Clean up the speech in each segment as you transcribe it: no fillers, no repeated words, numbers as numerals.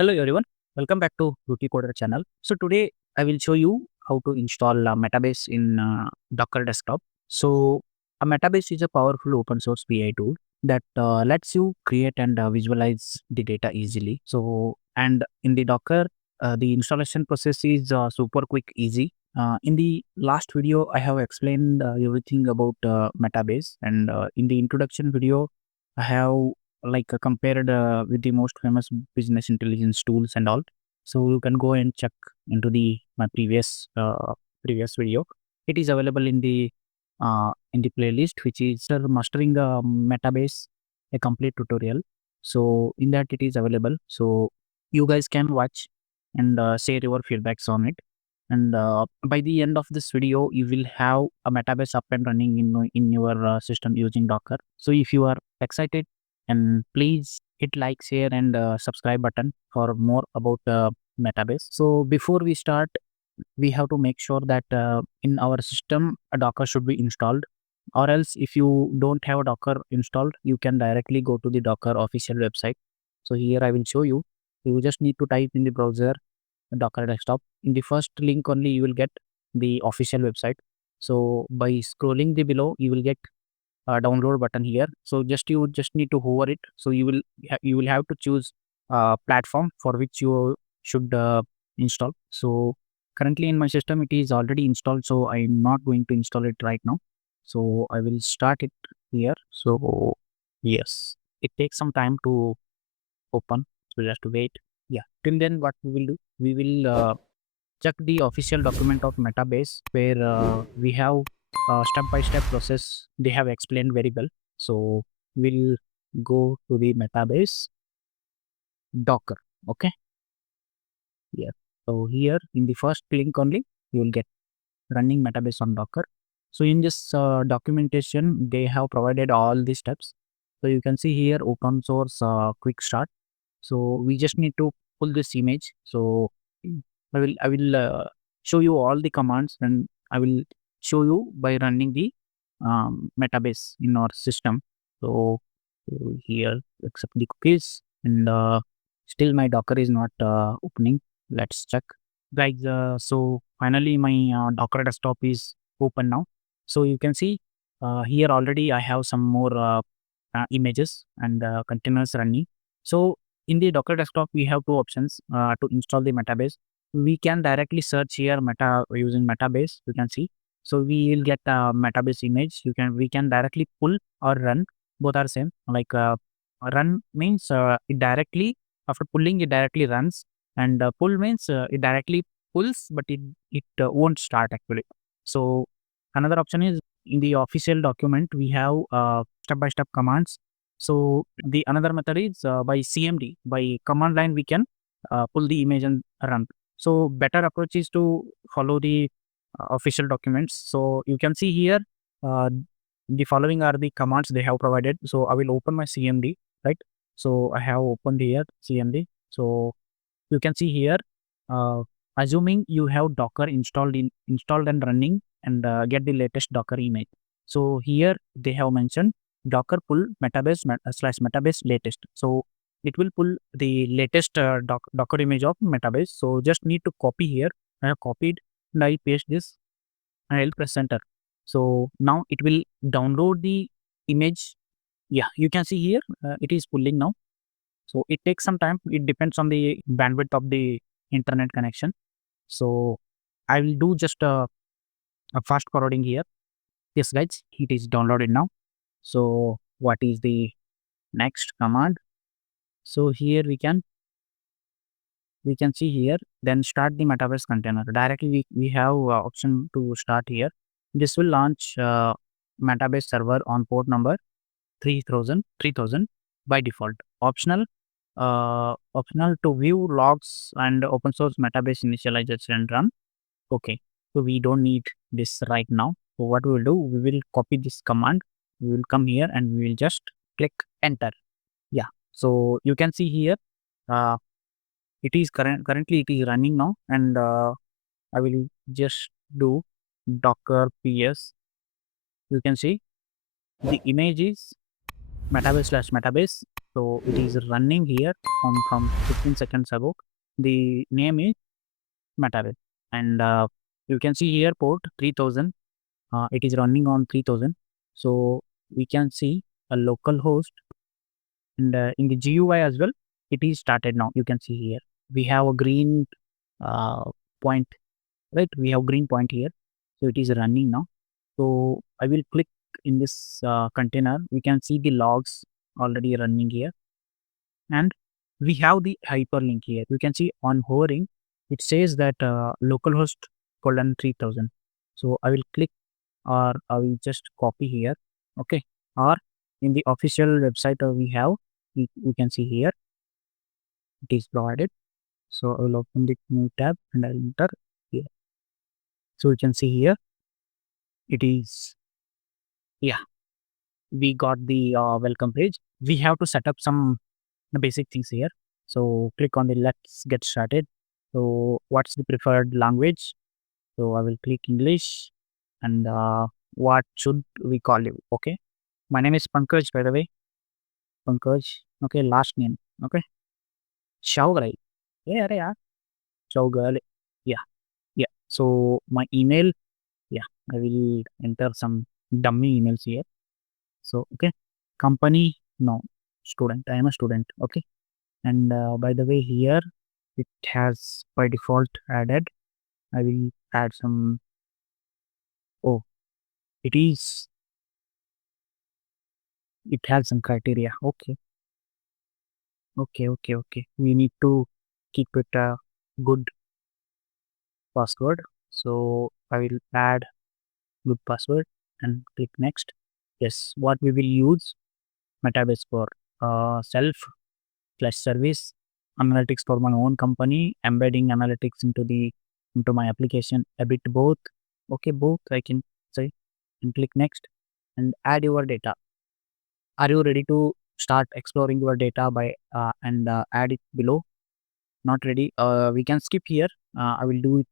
Hello everyone, welcome back to Beauty Coder channel. So today I will show you how to install Metabase in Docker desktop. So a Metabase is a powerful open source BI tool that lets you create and visualize the data easily. And in the Docker, the installation process is super quick, easy. In the last video, I have explained everything about Metabase, and in the introduction video, I have compared with the most famous business intelligence tools and all. So you can go and check into the my previous video. It is available in the playlist, which is mastering Metabase, a complete tutorial. So in that it is available. So you guys can watch and share your feedbacks on it. And by the end of this video, you will have a Metabase up and running in your system using Docker. So if you are excited, and please hit like, share, and subscribe button for more about Metabase. So before we start, we have to make sure that in our system a Docker should be installed, or else if you don't have a Docker installed, you can directly go to the Docker official website. So here I will show you. You just need to type in the browser Docker desktop. In the first link only you will get the official website. So by scrolling the below, you will get download button here. So you just need to hover it. So you will have to choose platform for which you should install. So currently in my system it is already installed, so I'm not going to install it right now. So I will start it here. So yes, it takes some time to open, so just wait. Yeah, till then what we will do, we will check the official document of Metabase, where we have step-by-step process they have explained very well. So we'll go to the Metabase Docker. Okay. Yeah. So here in the first link only, you will get running Metabase on Docker. So in this documentation, they have provided all the steps. So you can see here open source quick start. So we just need to pull this image. So I will show you all the commands, and I will show you by running the Metabase in our system. So here accept the cookies, and still my Docker is not opening. Let's check, guys. So finally my Docker desktop is open now. So you can see here already I have some more images and containers running. So in the Docker desktop, we have two options to install the Metabase. We can directly search here Meta using Metabase. You can see. So we will get a Metabase image. We can directly pull or run. Both are same. Run means it directly, after pulling it directly runs, and pull means it directly pulls, but it won't start actually. So another option is in the official document we have step by step commands. So the another method is by CMD, by command line we can pull the image and run. So better approach is to follow the official documents. So you can see here uh, the following are the commands they have provided. So I will open my CMD, right? So I have opened here CMD. So you can see here, uh, assuming you have Docker installed and running, and get the latest Docker image. So here they have mentioned Docker pull Metabase slash Metabase latest. So it will pull the latest Docker image of Metabase. So just need to copy here. I have copied and I'll paste this and I'll press enter. So now it will download the image. Yeah, you can see here it is pulling now. So it takes some time. It depends on the bandwidth of the internet connection. So I will do just a fast forwarding here. Yes, guys, it is downloaded now. So what is the next command? So here we can see here, then start the Metabase container. Directly we have option to start here. This will launch Metabase server on port number 3000 by default. Optional to view logs and open source Metabase initialization and run. Okay, so we don't need this right now. So what we will do, we will copy this command. We will come here and we will just click enter. Yeah. So you can see here, uh, it is currently it is running now, and I will just do docker ps. You can see the image is Metabase slash Metabase. So it is running here from 15 seconds ago. The name is Metabase, and you can see here port 3000. It is running on 3000. So we can see a local host, and in the GUI as well, it is started now. You can see here we have a green uh, point, right? We have green point here, so it is running now. So I will click in this container. We can see the logs already running here, and we have the hyperlink here. You can see on hovering, it says that localhost colon 3000. So I will click, or I will just copy here. Okay. Or in the official website we have, you can see here it is provided. So I will open the new tab and I will enter here. So you can see here it is, yeah, we got the welcome page. We have to set up some basic things here. So click on the let's get started. So what's the preferred language? So I will click English, and what should we call you? Okay. My name is Pankaj, by the way. Pankaj. Okay. Last name. Okay. Shaugalai. Yeah, yeah. Shaugal. Yeah. Yeah. So my email. Yeah. I will enter some dummy emails here. So, okay. Company. No. Student. I am a student. Okay. And by the way, here it has by default added. I will add some. Oh, it is. It has some criteria. Okay, okay. We need to keep it a good password. So I will add good password and click next. Yes, what we will use Metabase for self slash service analytics for my own company, embedding analytics into my application, a bit both. Okay, both I can say, and click next and add your data. Are you ready to start exploring your data by and add it below? Not ready. We can skip here. I will do it.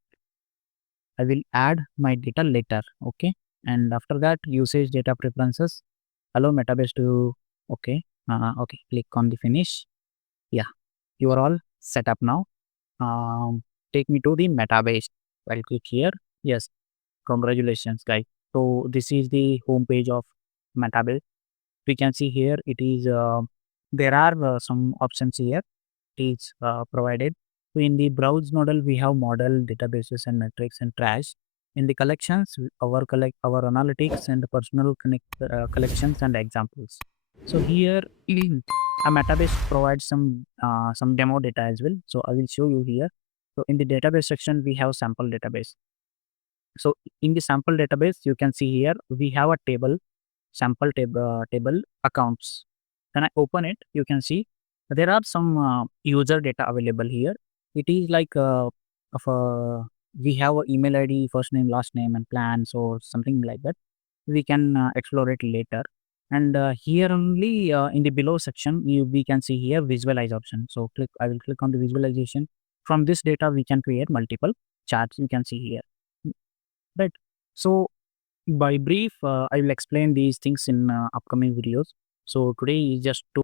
I will add my data later. Okay, and after that, usage data preferences. Allow Metabase to. Okay. Okay. Click on the finish. Yeah, you are all set up now. Take me to the Metabase. I'll click here. Yes, congratulations, guys. So this is the home page of Metabase. We can see here it is. There are some options here. It is provided. So in the browse model, we have model, databases, and metrics and trash. In the collections, our analytics and personal collections and examples. So here, a Metabase provides some demo data as well. So I will show you here. So in the database section, we have sample database. So in the sample database, you can see here we have a table, sample table accounts. When I open it, you can see there are some user data available here. It is like of a we have a email ID, first name, last name, and plans or something like that. We can explore it later. And here only in the below section, we can see here visualize option. So click. I will click on the visualization. From this data, we can create multiple charts. You can see here, right? So by brief, I will explain these things in upcoming videos. So today is just to